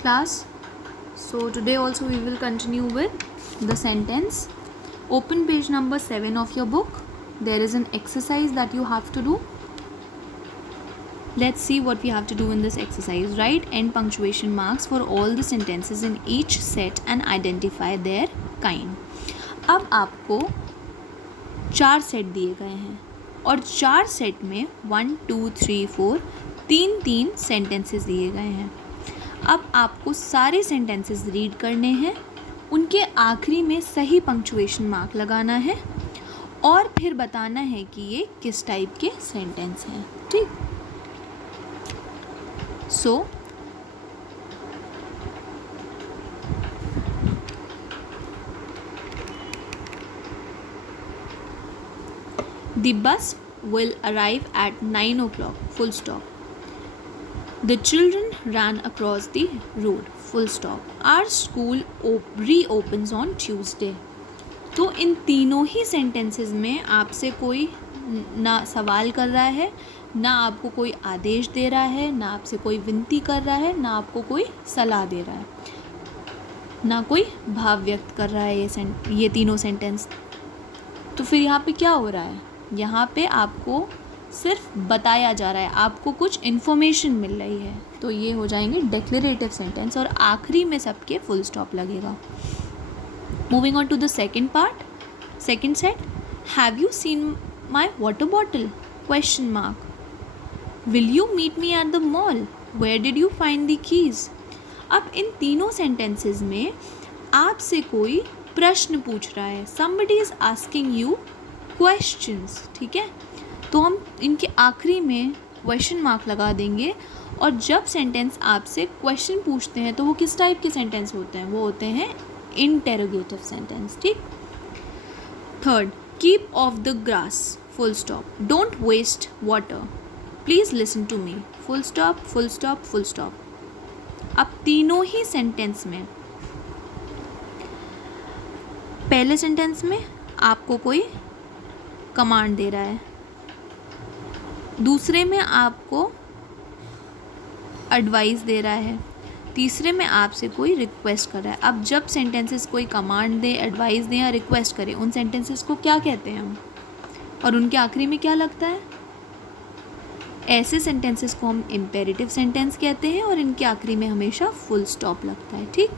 class. So today also we will continue with the sentence. Open page number 7 of your book. There is an exercise that you have to do. Let's see what we have to do in this exercise. Write end punctuation marks for all the sentences in each set and identify their kind. अब आपको 4 set दिए गए हैं और 4 set में 1 2 3 4 3 sentences दिए गए हैं. अब आपको सारे सेंटेंसेस रीड करने हैं, उनके आखिरी में सही पंक्चुएशन मार्क लगाना है और फिर बताना है कि ये किस टाइप के सेंटेंस हैं. ठीक. सो the bus will arrive at 9 o'clock, full stop. The children ran across the road, full stop. Our school reopens on Tuesday. तो इन तीनों ही सेंटेंसेस में आपसे कोई ना सवाल कर रहा है, ना आपको कोई आदेश दे रहा है, ना आपसे कोई विनती कर रहा है, ना आपको कोई सलाह दे रहा है, ना कोई भाव व्यक्त कर रहा है ये तीनों सेंटेंस. तो फिर यहाँ पे क्या हो रहा है? यहाँ पे आपको सिर्फ बताया जा रहा है, आपको कुछ इन्फॉर्मेशन मिल रही है. तो ये हो जाएंगे डिक्लेरेटिव सेंटेंस और आखिरी में सबके फुल स्टॉप लगेगा. Moving on to the second part, second set. Have you seen my water bottle? Question mark. Will you meet me at the mall? Where did you find the keys? अब इन तीनों sentences में आपसे कोई प्रश्न पूछ रहा है. somebody is asking you questions. ठीक है, तो हम इनके आखिरी में क्वेश्चन मार्क लगा देंगे और जब सेंटेंस आपसे क्वेश्चन पूछते हैं तो वो किस टाइप के सेंटेंस होते हैं? वो होते हैं इंटेरोगेटिव सेंटेंस. ठीक. Third, keep off the grass, full stop. Don't waste water. Please listen to me, full stop, full stop, full stop. अब तीनों ही सेंटेंस में, पहले सेंटेंस में आपको कोई कमांड दे रहा है, दूसरे में आपको एडवाइस दे रहा है, तीसरे में आपसे कोई रिक्वेस्ट कर रहा है. अब जब सेंटेंसेस कोई कमांड दे, एडवाइस दें या रिक्वेस्ट करें, उन सेंटेंसेस को क्या कहते हैं हम? और उनके आखिरी में क्या लगता है? ऐसे सेंटेंसेस को हम इम्पेरेटिव सेंटेंस कहते हैं और इनके आखिरी में हमेशा फुल स्टॉप लगता है. ठीक.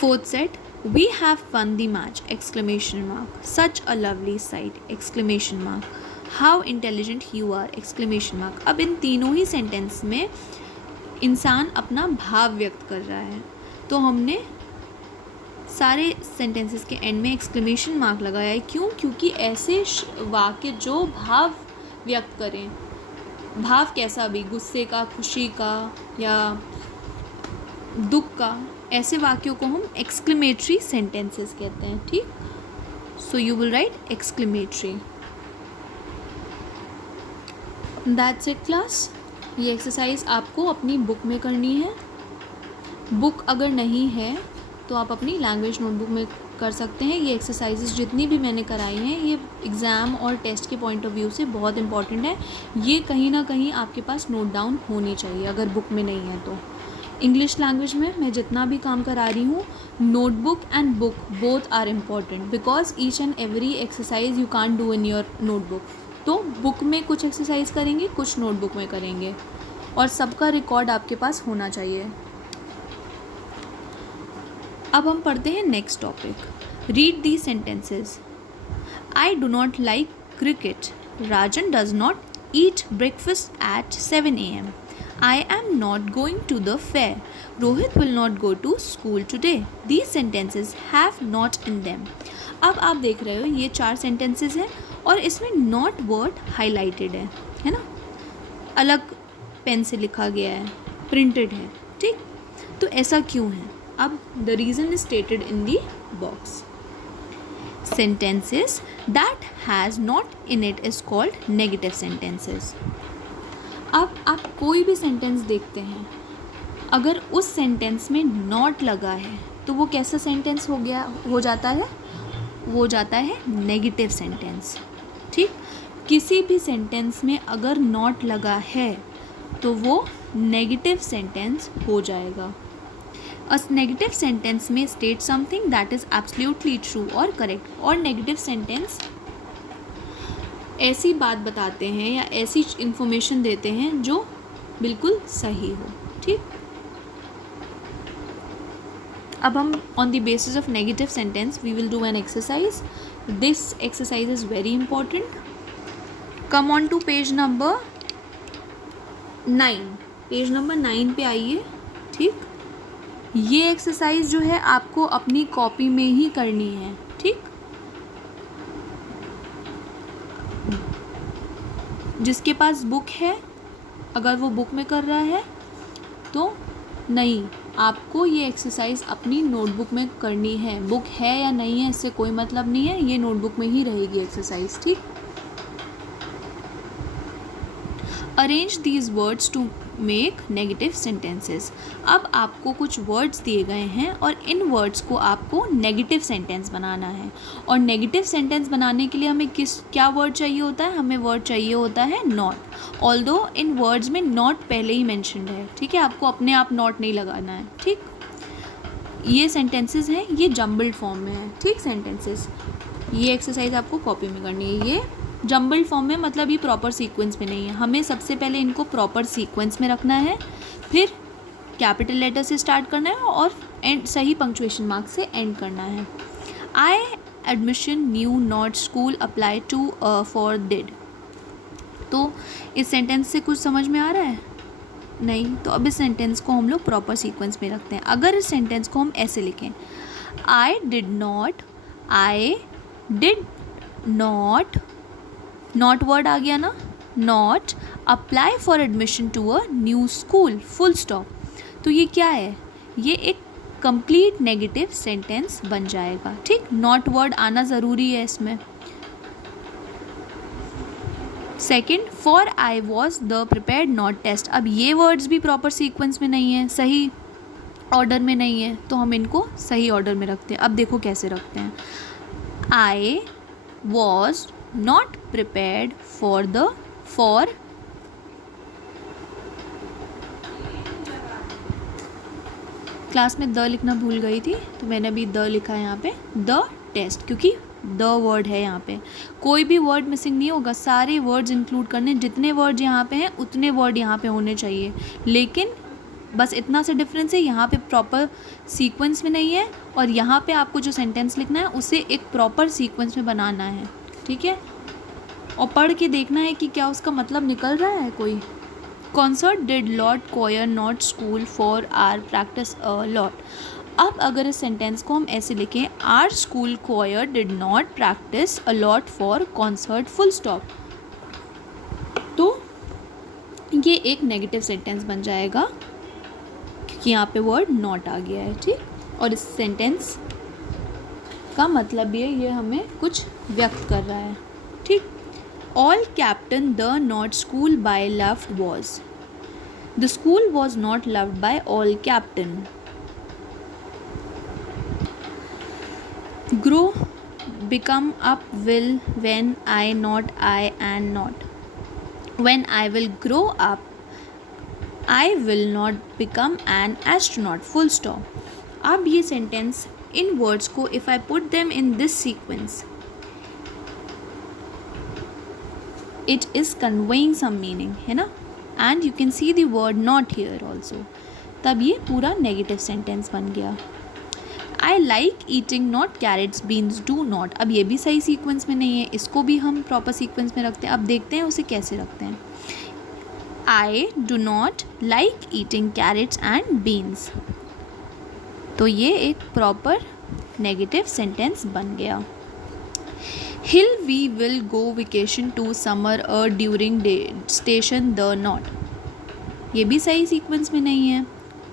Fourth set. We have won the match! Exclamation mark. Such a lovely sight! Exclamation mark. How intelligent you are! Exclamation mark. अब इन तीनों ही सेंटेंस में इंसान अपना भाव व्यक्त कर रहा है, तो हमने सारे सेंटेंसेस के एंड में एक्सक्लेमेशन मार्क लगाया है. क्यों? क्योंकि ऐसे वाक्य जो भाव व्यक्त करें, भाव कैसा भी, गुस्से का, खुशी का या दुख का, ऐसे वाक्यों को हम एक्सक्लेमेटरी सेंटेंसेस कहते हैं. ठीक. So you will write exclamatory. That's it class. ये एक्सरसाइज आपको अपनी बुक में करनी है. बुक अगर नहीं है तो आप अपनी लैंग्वेज नोटबुक में कर सकते हैं. ये एक्सरसाइजेस जितनी भी मैंने कराई हैं ये एग्ज़ाम और टेस्ट के पॉइंट ऑफ व्यू से बहुत इंपॉर्टेंट है. ये कहीं ना कहीं आपके पास नोट डाउन होनी चाहिए अगर बुक में नहीं है तो. इंग्लिश लैंग्वेज में मैं जितना भी काम करा रही हूँ, notebook and book both are important because each and every exercise you can't do in your notebook. तो बुक में कुछ एक्सरसाइज करेंगे, कुछ नोटबुक में करेंगे और सबका रिकॉर्ड आपके पास होना चाहिए. अब हम पढ़ते हैं next topic. Read the sentences. I do not like cricket. Rajan does not eat breakfast at 7 AM. I am not going to the fair. Rohit will not go to school today. These sentences have not in them. अब आप देख रहे हो ये 4 sentences हैं और इसमें not word highlighted है ना, अलग पेन से लिखा गया है, प्रिंटेड है. ठीक. तो ऐसा क्यों है? अब the reason is stated in the box. Sentences that has not in it is called negative sentences. अब आप कोई भी सेंटेंस देखते हैं, अगर उस सेंटेंस में नॉट लगा है तो वो कैसा सेंटेंस हो जाता है? वो जाता है नेगेटिव सेंटेंस. ठीक. किसी भी सेंटेंस में अगर नॉट लगा है तो वो नेगेटिव सेंटेंस हो जाएगा। अ नेगेटिव सेंटेंस में state something that is absolutely true और करेक्ट। और नेगेटिव सेंटेंस ऐसी बात बताते हैं या ऐसी इंफॉर्मेशन देते हैं जो बिल्कुल सही हो। ठीक, अब हम on the basis of negative sentence we will do an exercise. This exercise is very important. Come on to page number 9। Page number 9 पे आइए। ठीक, ये एक्सरसाइज जो है आपको अपनी कॉपी में ही करनी है। ठीक, जिसके पास बुक है, अगर वो बुक में कर रहा है तो नहीं, आपको ये एक्सरसाइज अपनी नोटबुक में करनी है। बुक है या नहीं है इससे कोई मतलब नहीं है, ये नोटबुक में ही रहेगी एक्सरसाइज। ठीक, arrange these words to make negative sentences. अब आपको कुछ वर्ड्स दिए गए हैं और इन वर्ड्स को आपको नेगेटिव सेंटेंस बनाना है। और नेगेटिव सेंटेंस बनाने के लिए हमें क्या वर्ड चाहिए होता है? हमें वर्ड चाहिए होता है नॉट। ऑल्दो इन वर्ड्स में नॉट पहले ही मेंशन्ड है। ठीक है, आपको अपने आप नॉट नहीं लगाना है। ठीक, ये सेंटेंसेस हैं, ये जम्बल्ड फॉर्म में है। ठीक, सेंटेंसेस, ये एक्सरसाइज आपको कॉपी में करनी है। ये जम्बल्ड फॉर्म में मतलब ये प्रॉपर सीक्वेंस में नहीं है। हमें सबसे पहले इनको प्रॉपर सीक्वेंस में रखना है, फिर कैपिटल लेटर से स्टार्ट करना है और एंड सही पंक्चुएशन मार्क से एंड करना है। I admission new not school apply to for did. तो इस सेंटेंस से कुछ समझ में आ रहा है? नहीं, तो अब इस सेंटेंस को हम लोग प्रॉपर सीक्वेंस में रखते हैं। अगर इस सेंटेंस को हम ऐसे लिखें, I did not, not word आ गया ना, not apply for admission to a new school, full stop. तो ये क्या है? ये एक कंप्लीट नेगेटिव सेंटेंस बन जाएगा। ठीक, नॉट वर्ड आना ज़रूरी है इसमें। Second, for I was the prepared not test. अब ये वर्ड्स भी प्रॉपर सीक्वेंस में नहीं है, सही ऑर्डर में नहीं है, तो हम इनको सही ऑर्डर में रखते हैं। अब देखो कैसे रखते हैं। I was not prepared for class में द लिखना भूल गई थी तो मैंने अभी द लिखा है यहाँ पे, द टेस्ट, क्योंकि द वर्ड है यहाँ पे। कोई भी वर्ड मिसिंग नहीं होगा, सारे वर्ड्स इंक्लूड करने, जितने वर्ड यहाँ पे हैं उतने वर्ड यहाँ पे होने चाहिए। लेकिन बस इतना सा डिफरेंस है, यहाँ पे प्रॉपर सीक्वेंस में नहीं है और यहाँ पे आपको जो सेंटेंस लिखना है उसे एक प्रॉपर सीक्वेंस में बनाना है। ठीक है, और पढ़ के देखना है कि क्या उसका मतलब निकल रहा है कोई। Concert did lot choir not school for our practice a lot. अब अगर इस सेंटेंस को हम ऐसे लिखें, our school choir did not practice a lot for concert, full stop, तो ये एक नेगेटिव सेंटेंस बन जाएगा क्योंकि यहाँ पे वर्ड नॉट आ गया है। ठीक, और इस सेंटेंस का मतलब ये हमें कुछ व्यक्त कर रहा है। ठीक, all captain the not school by loved was, the school was not loved by all captain. Grow become up will when I not I and not, when I will grow up I will not become an astronaut, full stop। अब ये sentence, इन words को if I put them in this sequence it is conveying some meaning, है ना, and you can see the word not here also, तब ये पूरा negative sentence बन गया। I like eating not carrots beans do not. अब ये भी सही सीक्वेंस में नहीं है, इसको भी हम प्रॉपर सीक्वेंस में रखते हैं। अब देखते हैं उसे कैसे रखते हैं। I do not like eating carrots and beans, तो ये एक प्रॉपर नेगेटिव सेंटेंस बन गया। Hill we will go vacation to summer a during day station the not, ये भी सही सीक्वेंस में नहीं है,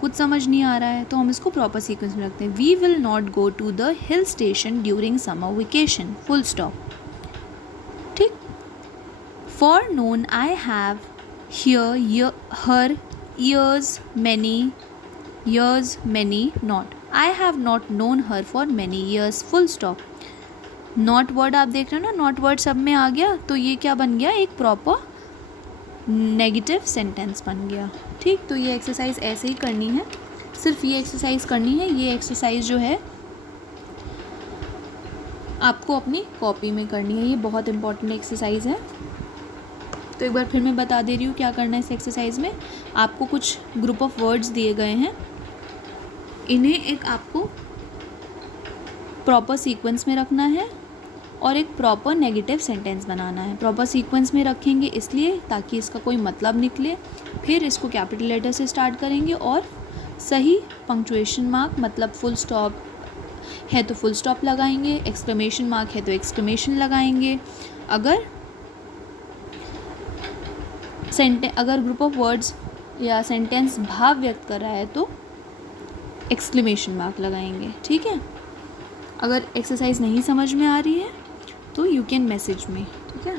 कुछ समझ नहीं आ रहा है, तो हम इसको प्रॉपर सीक्वेंस में रखते हैं। We will not go to the hill station during summer vacation, full stop. ठीक, for known I have here her years many not, I have not known her for many years, full stop. Not word आप देख रहे हो ना, not word सब में आ गया, तो ये क्या बन गया, एक प्रॉपर नेगेटिव सेंटेंस बन गया। ठीक, तो ये एक्सरसाइज ऐसे ही करनी है, सिर्फ ये एक्सरसाइज करनी है। ये एक्सरसाइज जो है आपको अपनी कॉपी में करनी है, ये बहुत इंपॉर्टेंट एक्सरसाइज है। तो एक बार फिर मैं बता दे रही हूँ क्या करना है इस एक्सरसाइज में। आपको कुछ ग्रुप ऑफ वर्ड्स दिए गए हैं, इन्हें एक आपको प्रॉपर सीक्वेंस में रखना है और एक प्रॉपर नेगेटिव सेंटेंस बनाना है। प्रॉपर सीक्वेंस में रखेंगे इसलिए ताकि इसका कोई मतलब निकले, फिर इसको कैपिटल लेटर से स्टार्ट करेंगे और सही पंक्चुएशन मार्क, मतलब फुल स्टॉप है तो फुल स्टॉप लगाएंगे, एक्सक्लेमेशन मार्क है तो एक्सक्लेमेशन लगाएंगे। अगर ग्रुप ऑफ वर्ड्स या सेंटेंस भाव व्यक्त कर रहा है तो एक्सक्लेमेशन मार्क लगाएंगे। ठीक है, अगर एक्सरसाइज नहीं समझ में आ रही है तो यू कैन मैसेज मी। ठीक है।